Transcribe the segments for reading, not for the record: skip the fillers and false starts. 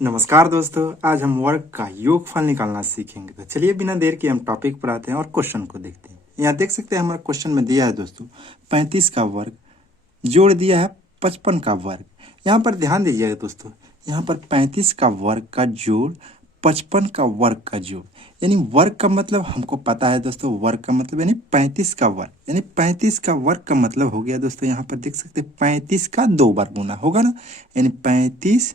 नमस्कार दोस्तों, आज हम वर्ग का योगफल निकालना सीखेंगे। तो चलिए बिना देर के हम टॉपिक पर आते हैं और क्वेश्चन को देखते हैं। यहाँ देख सकते हैं हमारा क्वेश्चन में दिया है दोस्तों 35 का वर्ग जोड़ दिया है 55 का वर्ग। यहाँ पर ध्यान दीजिएगा दोस्तों, यहाँ पर 35 का वर्ग का जोड़ 55 का वर्ग का जोड़, यानी वर्ग का मतलब हमको पता है दोस्तों, वर्ग का मतलब यानी 35 का वर्ग, यानी 35 का वर्ग का मतलब हो गया दोस्तों। यहाँ पर देख सकते हैं 35 का 2 बार गुना होगा ना, यानी 35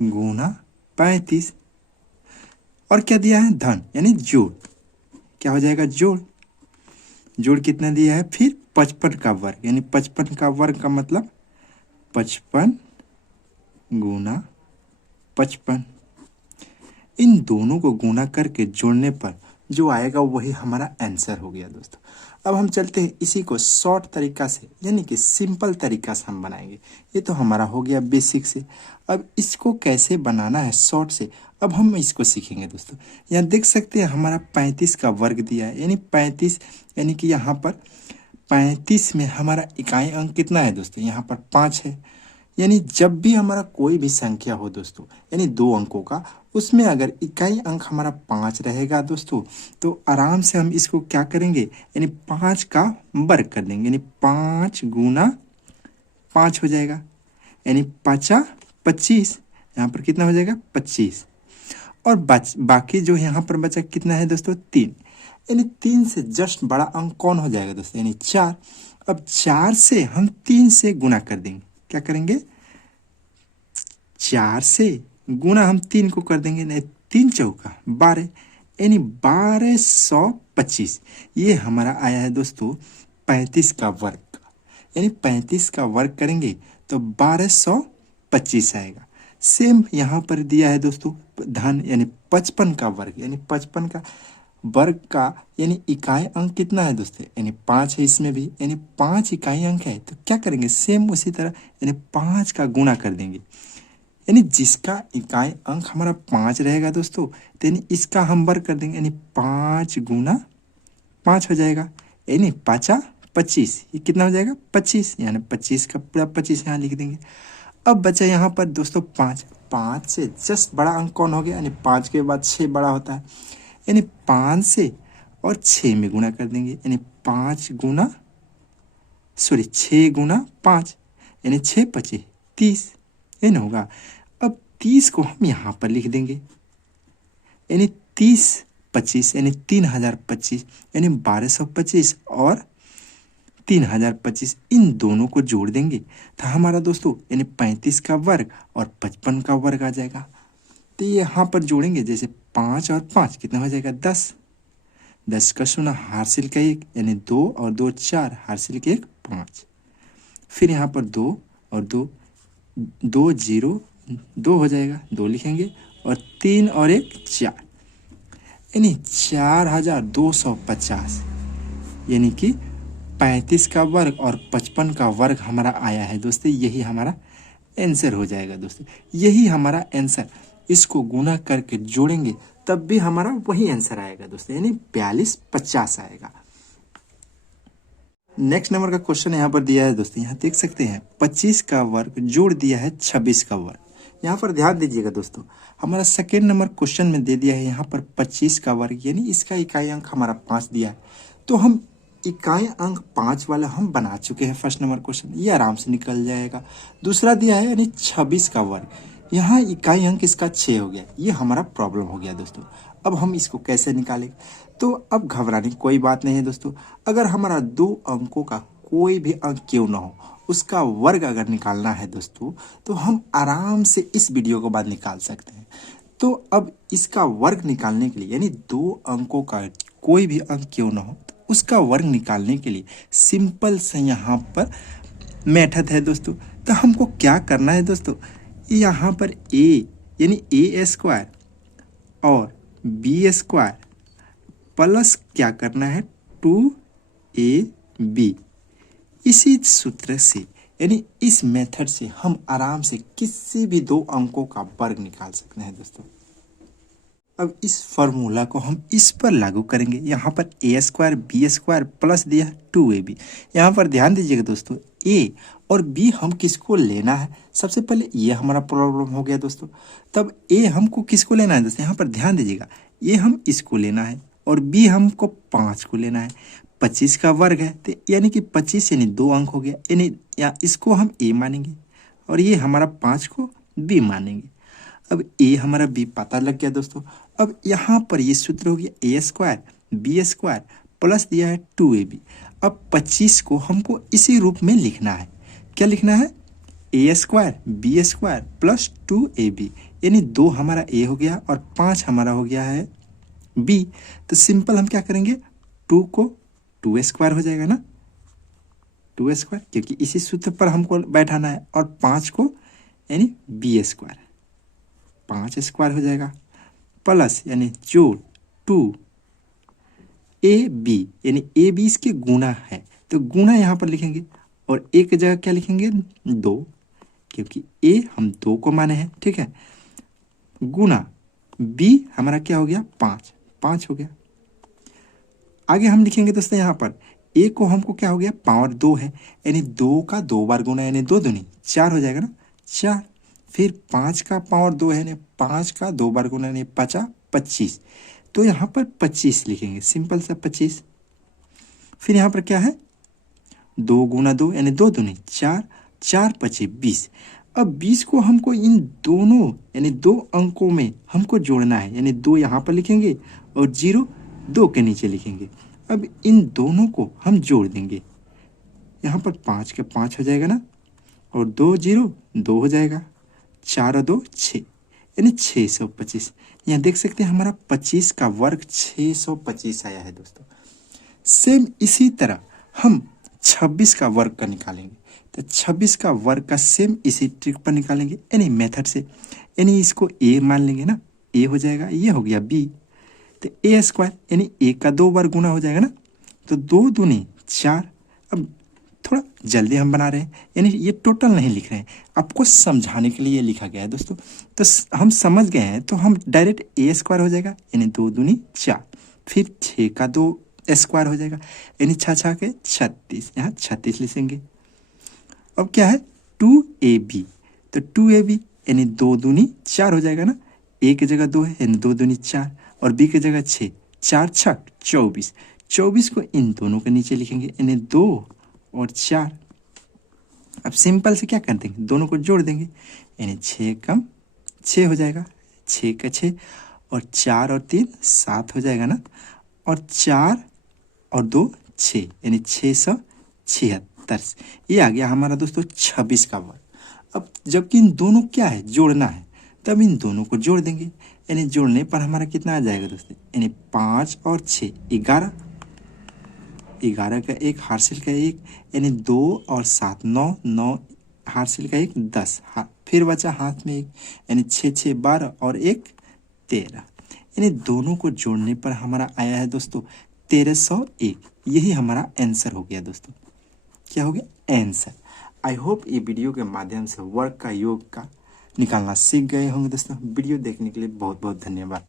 गुना 35 और क्या दिया है धन, यानी जोड़। क्या हो जाएगा जोड़, जोड़ कितना दिया है फिर 55 का वर्ग, यानी 55 का वर्ग का मतलब 55 गुना 55। इन दोनों को गुना करके जोड़ने पर जो आएगा वही हमारा आंसर हो गया दोस्तों। अब हम चलते हैं इसी को शॉर्ट तरीका से, यानी कि सिंपल तरीका से हम बनाएंगे। ये तो हमारा हो गया बेसिक से। अब इसको कैसे बनाना है शॉर्ट से, अब हम इसको सीखेंगे दोस्तों। यहाँ देख सकते हैं हमारा 35 का वर्ग दिया है, यानी 35, यानी कि यहाँ पर 35 में हमारा इकाई अंक कितना है दोस्तों, यहाँ पर 5 है। यानी जब भी हमारा कोई भी संख्या हो दोस्तों, यानी 2 अंकों का, उसमें अगर इकाई अंक हमारा 5 रहेगा दोस्तों, तो आराम से हम इसको क्या करेंगे, यानी 5 का वर्ग कर देंगे, यानी 5 गुना 5 हो जाएगा, यानी 25। यहाँ पर कितना हो जाएगा 25। और बाकी जो यहाँ पर बचा कितना है दोस्तों 3, यानी 3 से जस्ट बड़ा अंक कौन हो जाएगा दोस्तों, यानी 4। अब 4 से हम 3 से गुना कर देंगे, क्या करेंगे 4 से गुना हम 3 को कर देंगे, नहीं 3 चौका 12, यानी 1225। ये हमारा आया है दोस्तों 35 का वर्ग का, यानी 35 का वर्ग करेंगे तो 1225 आएगा। सेम यहाँ पर दिया है दोस्तों धन, यानी 55 का वर्ग, यानी 55 का वर्ग का, यानी इकाई अंक कितना है दोस्तों, यानी 5 है इसमें भी, यानी 5 इकाई अंक है। तो क्या करेंगे सेम उसी तरह, यानी 5 का गुना कर देंगे, यानी जिसका इकाई अंक हमारा 5 रहेगा दोस्तों, तो यानी इसका हम वर्ग कर देंगे, यानी 5 गुना 5 हो जाएगा, यानी 5 25। ये कितना हो जाएगा 25, यानी 25 का पूरा 25 यहाँ लिख देंगे। अब बचा यहाँ पर दोस्तों 5, 5 से जस्ट बड़ा अंक कौन हो गया, यानी 5 के बाद 6 बड़ा होता है, यानी 5 से और 6 में गुना कर देंगे, यानी 6 गुना 5, यानी 6 25 30, ये ना होगा। अब 30 को हम यहाँ पर लिख देंगे, यानी 30 25, यानी 3025, यानी 1225 और 3025, इन दोनों को जोड़ देंगे तो हमारा दोस्तों यानी 35 का वर्ग और 55 का वर्ग आ जाएगा। तो ये यहाँ पर जोड़ेंगे, जैसे 5 और 5 कितना हो जाएगा 10, 10 का शून्य हासिल का 1, यानी 2 और 2 4, हासिल के 1 5। फिर यहाँ पर 2 और 2, 2 0 2 हो जाएगा, 2 लिखेंगे, और 3 और 1 4, यानी 4250, यानी कि 35 का वर्ग और 55 का वर्ग हमारा आया है दोस्तों। यही हमारा आंसर हो जाएगा दोस्तों, यही हमारा आंसर। इसको गुना करके जोड़ेंगे तब भी हमारा वही आंसर आएगा दोस्तों, यानी 4250 आएगा। नेक्स्ट नंबर का क्वेश्चन यहाँ पर दिया है दोस्तों, यहाँ देख सकते हैं 25 का वर्ग जोड़ दिया है 26 का वर्ग। यहाँ पर ध्यान दीजिएगा दोस्तों, हमारा सेकेंड नंबर क्वेश्चन में दे दिया है यहाँ पर 25 का वर्ग, यानी इसका इकाई अंक हमारा 5 दिया है। तो हम इकाई अंक 5 वाला हम बना चुके हैं फर्स्ट नंबर क्वेश्चन, ये आराम से निकल जाएगा। दूसरा दिया है यानी 26 का वर्ग, यहाँ इकाई अंक इसका 6 हो गया, ये हमारा प्रॉब्लम हो गया दोस्तों। अब हम इसको कैसे निकालेंगे, तो अब घबराने की कोई बात नहीं है दोस्तों। अगर हमारा 2 अंकों का कोई भी अंक क्यों ना हो, उसका वर्ग अगर निकालना है दोस्तों, तो हम आराम से इस वीडियो को बाद निकाल सकते हैं। तो अब इसका वर्ग निकालने के लिए, यानी 2 अंकों का कोई भी अंक क्यों ना हो, तो उसका वर्ग निकालने के लिए सिंपल से यहाँ पर मेथड है दोस्तों। तो हमको क्या करना है दोस्तों, यहाँ पर a यानी a स्क्वायर और b स्क्वायर प्लस क्या करना है 2ab, इसी सूत्र से यानी इस मेथड से हम आराम से किसी भी 2 अंकों का वर्ग निकाल सकते हैं दोस्तों। अब इस फॉर्मूला को हम इस पर लागू करेंगे। यहाँ पर a square B square plus दिया 2ab। यहाँ पर ध्यान दीजिएगा दोस्तों, ए और बी हम किसको लेना है, सबसे पहले ये हमारा प्रॉब्लम हो गया दोस्तों। तब ए हमको किसको लेना है दोस्तों, यहाँ पर ध्यान दीजिएगा, ये हम इसको लेना है और बी हमको 5 को लेना है। 25 का वर्ग है तो यानी कि 25 यानी 2 अंक हो गया, यानी या इसको हम ए मानेंगे और ये हमारा 5 को बी मानेंगे। अब ए हमारा बी पता लग गया दोस्तों। अब यहाँ पर ये सूत्र हो गया ए स्क्वायर बी स्क्वायर प्लस दिया है 2ab। अब 25 को हमको इसी रूप में लिखना है, क्या लिखना है, A square B square plus 2ab, यानी 2 हमारा ए हो गया और 5 हमारा हो गया है बी। तो सिंपल हम क्या करेंगे, 2 को 2 स्क्वायर हो जाएगा ना, 2 स्क्वायर, क्योंकि इसी सूत्र पर हमको बैठाना है, और 5 को यानी बी स्क्वायर, 5 स्क्वायर हो जाएगा प्लस यानी जोड़ 2 ए बी, यानी ए बी इसके गुना है तो गुना यहाँ पर लिखेंगे और ए की जगह क्या लिखेंगे 2, क्योंकि ए हम 2 को माने हैं, ठीक है, गुना बी हमारा क्या हो गया 5 हो गया। आगे हम लिखेंगे दोस्तों यहाँ पर ए को हमको क्या हो गया पावर 2 है, यानी 2 का 2 बार गुना यानी 2 दूनी 4 हो जाएगा ना 4। फिर 5 का पावर 2 है यानी 5 का 2 बार गुना यानी 25, तो यहाँ पर 25 लिखेंगे, सिंपल सा 25। फिर यहाँ पर क्या है 2 गुना 2 यानी 2 दूनी 4, 4 25 20। अब 20 को हमको इन दोनों यानी 2 अंकों में हमको जोड़ना है, यानी 2 यहाँ पर लिखेंगे और 0 2 के नीचे लिखेंगे। अब इन दोनों को हम जोड़ देंगे, यहाँ पर 5 के 5 हो जाएगा ना, और 2 0 2 हो जाएगा, 4 और 2 6, यानी 625। यहाँ देख सकते हैं हमारा 25 का वर्ग 625 आया है दोस्तों। सेम इसी तरह हम 26 का वर्ग का निकालेंगे, तो 26 का वर्ग का सेम इसी ट्रिक पर निकालेंगे, यानी मेथड से, यानी इसको ए मान लेंगे ना, ए हो जाएगा, ये हो गया बी, तो ए स्क्वायर यानी ए का 2 बार गुना हो जाएगा ना, तो 2 दूनी 4। अब थोड़ा जल्दी हम बना रहे हैं, यानी ये टोटल नहीं लिख रहे हैं, आपको समझाने के लिए लिखा गया है दोस्तों। तो हम समझ गए हैं, तो हम डायरेक्ट ए स्क्वायर हो जाएगा, यानी 2 दूनी 4, फिर 6 का 2 स्क्वायर हो जाएगा, यानी 6 के 36, यहाँ 36 लिखेंगे। अब क्या है 2ab, तो 2ab यानी 2 दूनी 4 हो जाएगा ना, ए की जगह 2 है यानी 2 दूनी 4 और बी की जगह 6, 4 6 24, 24 को इन दोनों के नीचे लिखेंगे, यानी 2 और 4। अब सिंपल से क्या कर देंगे, दोनों को जोड़ देंगे, यानी 6 कम 6 हो जाएगा, 6 का 6 और 4 और 3 7 हो जाएगा ना, और 4 और 2 6, यानी 676। ये आ गया हमारा दोस्तों 26 का वर्ग। अब जबकि इन दोनों क्या है जोड़ना है, तब इन दोनों को जोड़ देंगे, यानी जोड़ने पर हमारा कितना आ जाएगा दोस्तों, यानी 5 और 6 11, 11 का 1 हार्सिल का 1, यानी 2 और 7 9, 9 हार्सिल का 1 10, फिर बचा हाथ में 1, यानी 6 6 12 और 1 13, यानी दोनों को जोड़ने पर हमारा आया है दोस्तों 1301। यही हमारा आंसर हो गया दोस्तों, क्या हो गया आंसर। आई होप ये वीडियो के माध्यम से वर्ग का योग का निकालना सीख गए होंगे दोस्तों। वीडियो देखने के लिए बहुत बहुत धन्यवाद।